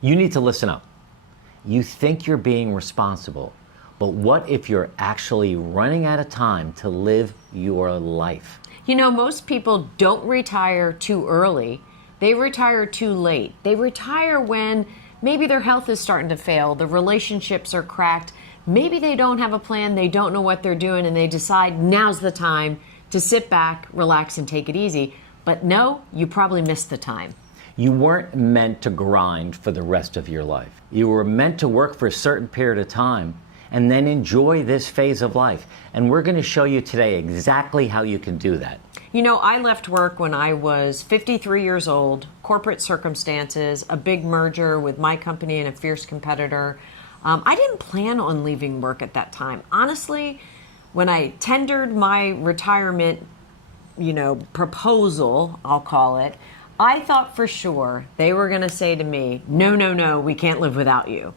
You need to listen up. You think you're being responsible, but what if you're actually running out of time to live your life? You know, most people don't retire too early. They retire too late. They retire when maybe their health is starting to fail, the relationships are cracked, maybe they don't have a plan, they don't know what they're doing, and they decide now's the time to sit back, relax, and take it easy. But no, you probably missed the time. You weren't meant to grind for the rest of your life. You were meant to work for a certain period of time and then enjoy this phase of life. And we're going to show you today exactly how you can do that. You know, I left work when I was 53 years old, corporate circumstances, a big merger with my company and a fierce competitor. I didn't plan on leaving work at that time. Honestly, when I tendered my retirement, proposal, I'll call it, I thought for sure they were going to say to me, no, we can't live without you.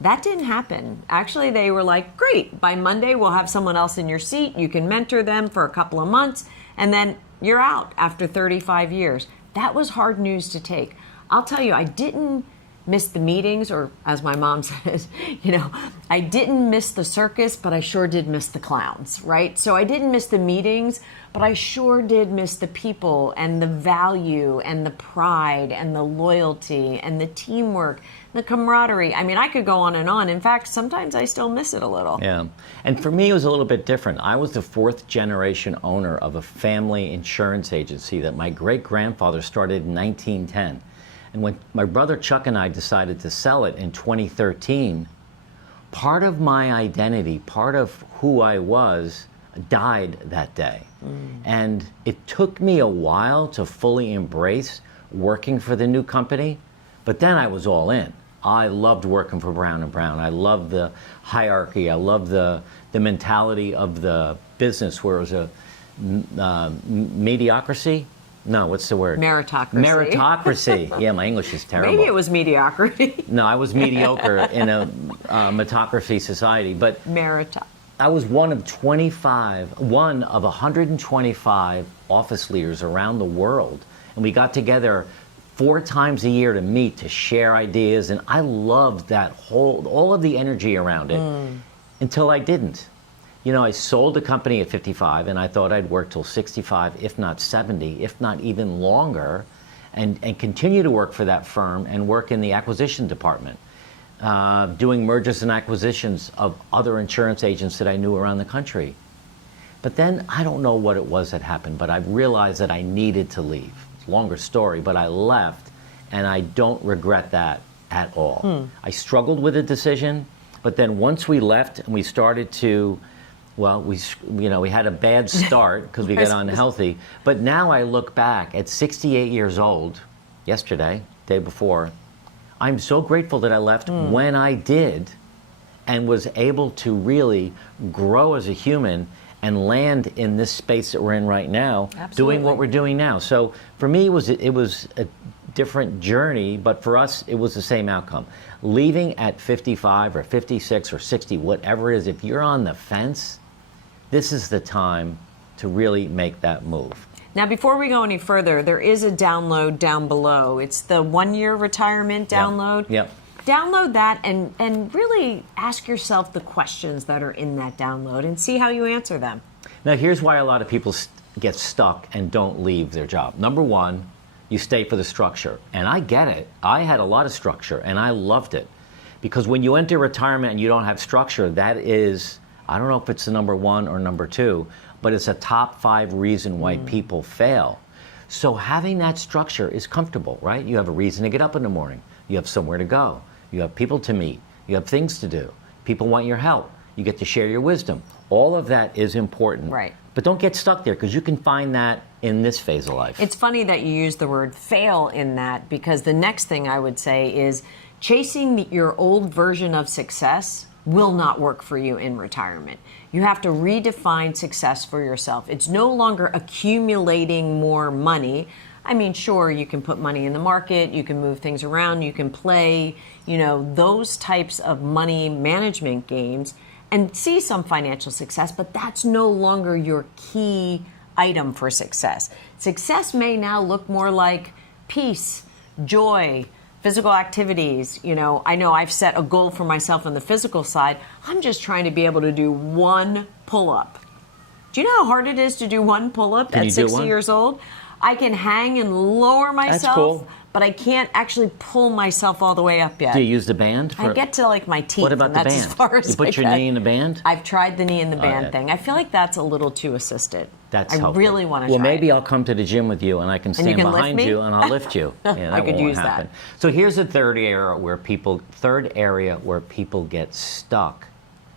That didn't happen. Actually, they were like, great, by Monday we'll have someone else in your seat. You can mentor them for a couple of months, and then you're out after 35 years. That was hard news to take. I'll tell you, I didn't miss the meetings, or as my mom says, I didn't miss the circus, but I sure did miss the clowns, right? So I didn't miss the meetings, but I sure did miss the people and the value and the pride and the loyalty and the teamwork, the camaraderie. I mean, I could go on and on. In fact, sometimes I still miss it a little. Yeah. And for me, it was a little bit different. I was the fourth generation owner of a family insurance agency that my great-grandfather started in 1910. And when my brother Chuck and I decided to sell it in 2013, part of my identity, part of who I was, died that day. And it took me a while to fully embrace working for the new company, but then I was all in. I loved working for Brown & Brown. I loved the hierarchy. I loved the mentality of the business where it was a mediocrity. No, what's the word? Meritocracy. Meritocracy. Yeah, my English is terrible. Maybe it was mediocrity. No, I was mediocre in a meritocracy society. But I was one of 125 office leaders around the world. And we got together 4 times a year to meet, to share ideas. And I loved that all of the energy around it until I didn't. I sold the company at 55, and I thought I'd work till 65, if not 70, if not even longer, and continue to work for that firm and work in the acquisition department, doing mergers and acquisitions of other insurance agents that I knew around the country. But then I don't know what it was that happened, but I realized that I needed to leave. It's a longer story, but I left, and I don't regret that at all. I struggled with the decision, but then once we left and we started to we had a bad start because we got unhealthy. But now I look back at 68 years old, yesterday, day before, I'm so grateful that I left when I did and was able to really grow as a human and land in this space that we're in right now, doing what we're doing now. So for me, it was a different journey, but for us, it was the same outcome. Leaving at 55 or 56 or 60, whatever it is, if you're on the fence, this is the time to really make that move. Now, before we go any further, there is a download down below. It's the 1-year retirement download. Yep. Download that and really ask yourself the questions that are in that download and see how you answer them. Now, here's why a lot of people get stuck and don't leave their job. Number one, you stay for the structure. And I get it. I had a lot of structure, and I loved it. Because when you enter retirement and you don't have structure, that is, I don't know if it's the number 1 or number 2, but it's a top 5 reason why people fail. So having that structure is comfortable, right? You have a reason to get up in the morning. You have somewhere to go. You have people to meet. You have things to do. People want your help. You get to share your wisdom. All of that is important. Right. But don't get stuck there, because you can find that in this phase of life. It's funny that you use the word fail in that, because the next thing I would say is chasing your old version of success will not work for you in retirement. You have to redefine success for yourself. It's no longer accumulating more money. I mean, sure, you can put money in the market, you can move things around, you can play, those types of money management games and see some financial success, but that's no longer your key item for success. Success may now look more like peace, joy, physical activities. I know I've set a goal for myself on the physical side. I'm just trying to be able to do one pull-up. Do you know how hard it is to do one pull-up at 60 years old? I can hang and lower myself, That's cool. But I can't actually pull myself all the way up yet. Do you use the band? I get to like my teeth. What about the that's band? As far as you put your knee in the band? I've tried the knee in the band yeah. thing. I feel like that's a little too assisted. That's I helpful. really want to Well, try maybe it. I'll come to the gym with you and I can stand behind you and I'll lift you. Yeah, that I could won't use happen. that. So here's the third area where people get stuck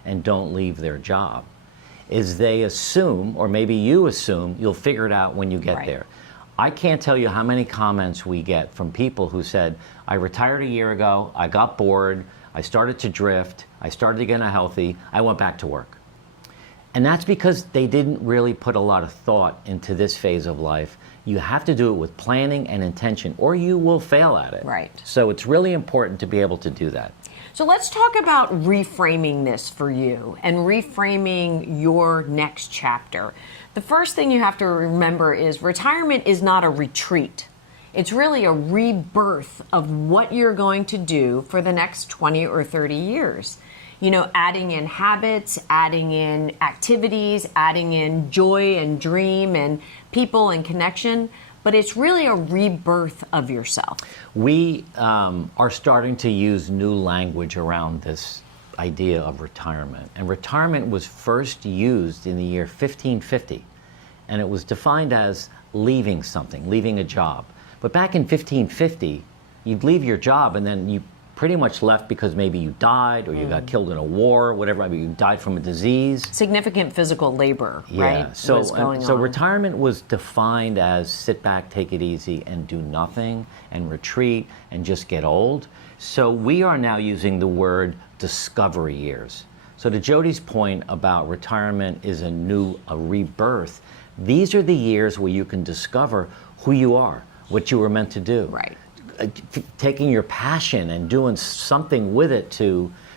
and don't leave their job. Is they assume, or maybe you assume, you'll figure it out when you get there. I can't tell you how many comments we get from people who said, I retired a year ago, I got bored, I started to drift, I started to get unhealthy, I went back to work. And that's because they didn't really put a lot of thought into this phase of life. You have to do it with planning and intention, or you will fail at it. Right. So it's really important to be able to do that. So let's talk about reframing this for you and reframing your next chapter. The first thing you have to remember is retirement is not a retreat. It's really a rebirth of what you're going to do for the next 20 or 30 years. Adding in habits, adding in activities, adding in joy and dream and people and connection. But it's really a rebirth of yourself. We are starting to use new language around this idea of retirement. And retirement was first used in the year 1550. And it was defined as leaving something, leaving a job. But back in 1550, you'd leave your job and then you pretty much left because maybe you died or you got killed in a war or whatever. I mean, you died from a disease. Significant physical labor, right? So retirement was defined as sit back, take it easy, and do nothing, and retreat, and just get old. So we are now using the word discovery years. So to Jody's point about retirement is a rebirth, these are the years where you can discover who you are, what you were meant to do. Right. Taking your passion and doing something with it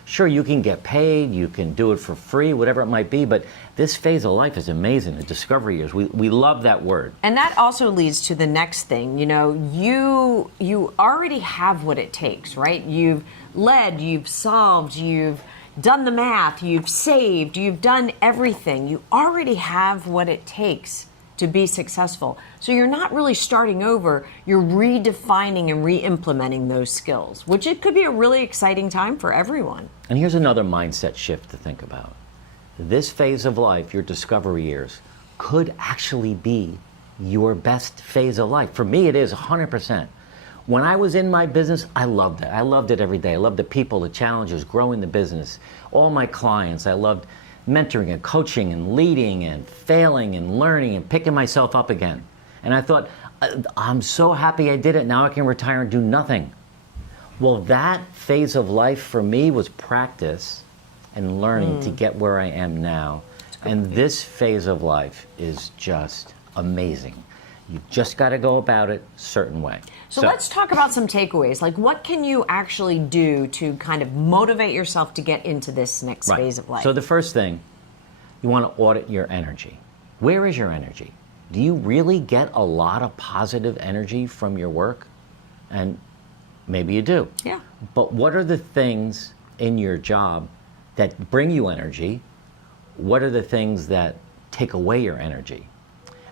sure, you can get paid, you can do it for free, whatever it might be, but this phase of life is amazing, the discovery years. We love that word. And that also leads to the next thing. You already have what it takes, right? You've led, you've solved, you've done the math, you've saved, you've done everything. You already have what it takes to be successful. So you're not really starting over, you're redefining and re-implementing those skills, which it could be a really exciting time for everyone. And here's another mindset shift to think about. This phase of life, your discovery years, could actually be your best phase of life. For me, it is 100%. When I was in my business, I loved it. I loved it every day. I loved the people, the challenges, growing the business, all my clients. I loved mentoring and coaching and leading and failing and learning and picking myself up again. And I thought, I'm so happy I did it. Now I can retire and do nothing. Well, that phase of life for me was practice and learning to get where I am now. And this phase of life is just amazing. You just got to go about it a certain way. So let's talk about some takeaways. Like, what can you actually do to kind of motivate yourself to get into this next phase of life? So the first thing, you want to audit your energy. Where is your energy? Do you really get a lot of positive energy from your work? And maybe you do. Yeah. But what are the things in your job that bring you energy? What are the things that take away your energy?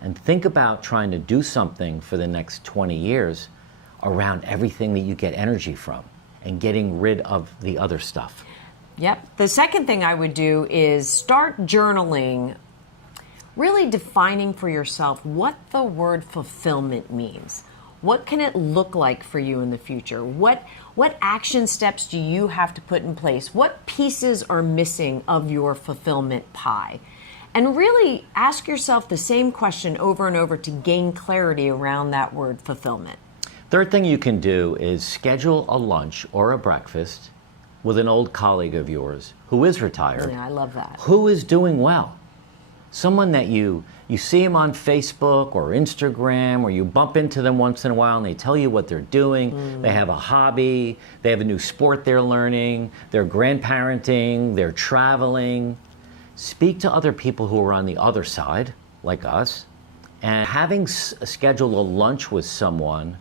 And think about trying to do something for the next 20 years around everything that you get energy from and getting rid of the other stuff. Yep. The second thing I would do is start journaling, really defining for yourself what the word fulfillment means. What can it look like for you in the future? What action steps do you have to put in place? What pieces are missing of your fulfillment pie? And really ask yourself the same question over and over to gain clarity around that word fulfillment. Third thing you can do is schedule a lunch or a breakfast with an old colleague of yours who is retired. Yeah, I love that. Who is doing well. Someone that you see them on Facebook or Instagram, or you bump into them once in a while and they tell you what they're doing. They have a hobby, they have a new sport they're learning, they're grandparenting, they're traveling. Speak to other people who are on the other side, like us, and having scheduled a lunch with someone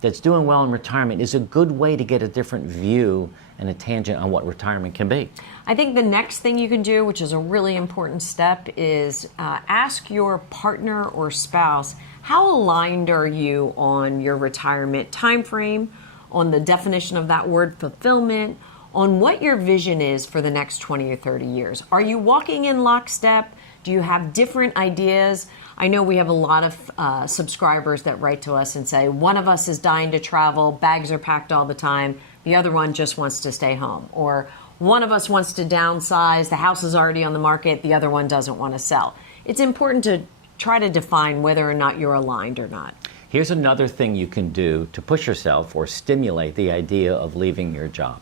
that's doing well in retirement is a good way to get a different view and a tangent on what retirement can be. I think the next thing you can do, which is a really important step, is ask your partner or spouse, how aligned are you on your retirement time frame, on the definition of that word fulfillment, on what your vision is for the next 20 or 30 years. Are you walking in lockstep? Do you have different ideas? I know we have a lot of subscribers that write to us and say, one of us is dying to travel, bags are packed all the time, the other one just wants to stay home. Or one of us wants to downsize, the house is already on the market, the other one doesn't want to sell. It's important to try to define whether or not you're aligned or not. Here's another thing you can do to push yourself or stimulate the idea of leaving your job.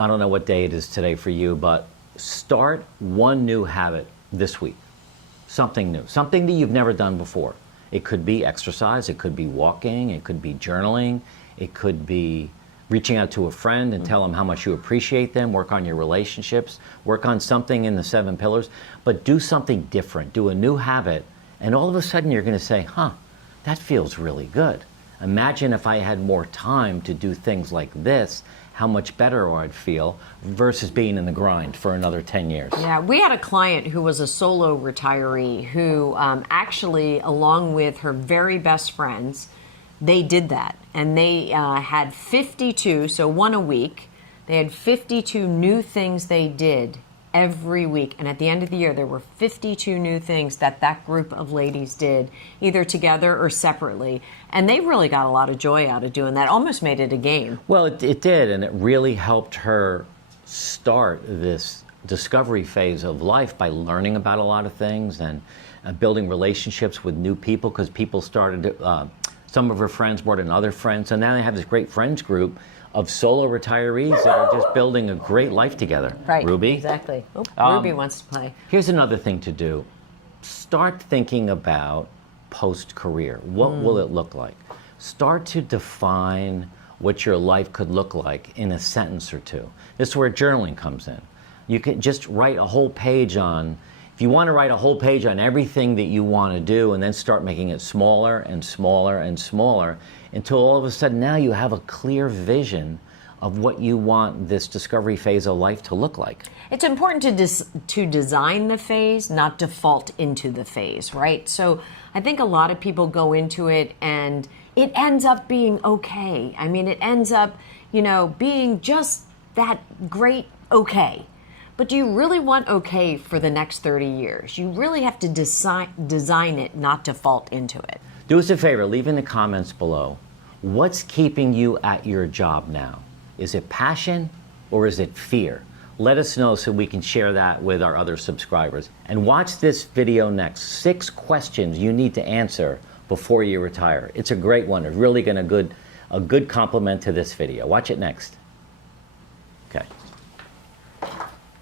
I don't know what day it is today for you, but start one new habit this week. Something new, something that you've never done before. It could be exercise, it could be walking, it could be journaling, it could be reaching out to a friend and tell them how much you appreciate them, work on your relationships, work on something in the 7 pillars, but do something different, do a new habit, and all of a sudden you're going to say, that feels really good. Imagine if I had more time to do things like this, how much better I'd feel versus being in the grind for another 10 years. Yeah, we had a client who was a solo retiree who actually, along with her very best friends, they did that. And they had 52, so one a week. They had 52 new things they did every week. And at the end of the year, there were 52 new things that group of ladies did, either together or separately. And they really got a lot of joy out of doing that. Almost made it a game. Well, it did, and it really helped her start this discovery phase of life by learning about a lot of things and building relationships with new people, because people started, some of her friends brought in other friends, and now they have this great friends group of solo retirees that are just building a great life together. Right, Ruby? exactly. Oh, Ruby wants to play. Here's another thing to do. Start thinking about post-career. What will it look like? Start to define what your life could look like in a sentence or two. This is where journaling comes in. You can just write a whole page on, if you want to write a whole page on everything that you want to do, and then start making it smaller and smaller and smaller until all of a sudden now you have a clear vision of what you want this discovery phase of life to look like. It's important to design the phase, not default into the phase, right? So I think a lot of people go into it and it ends up being okay. I mean, it ends up, being just that great okay. But do you really want okay for the next 30 years? You really have to design it, not default into it. Do us a favor, leave in the comments below, what's keeping you at your job now? Is it passion or is it fear? Let us know so we can share that with our other subscribers. And watch this video next. 6 questions you need to answer before you retire. It's a great one. It's really a good complement to this video. Watch it next. Okay.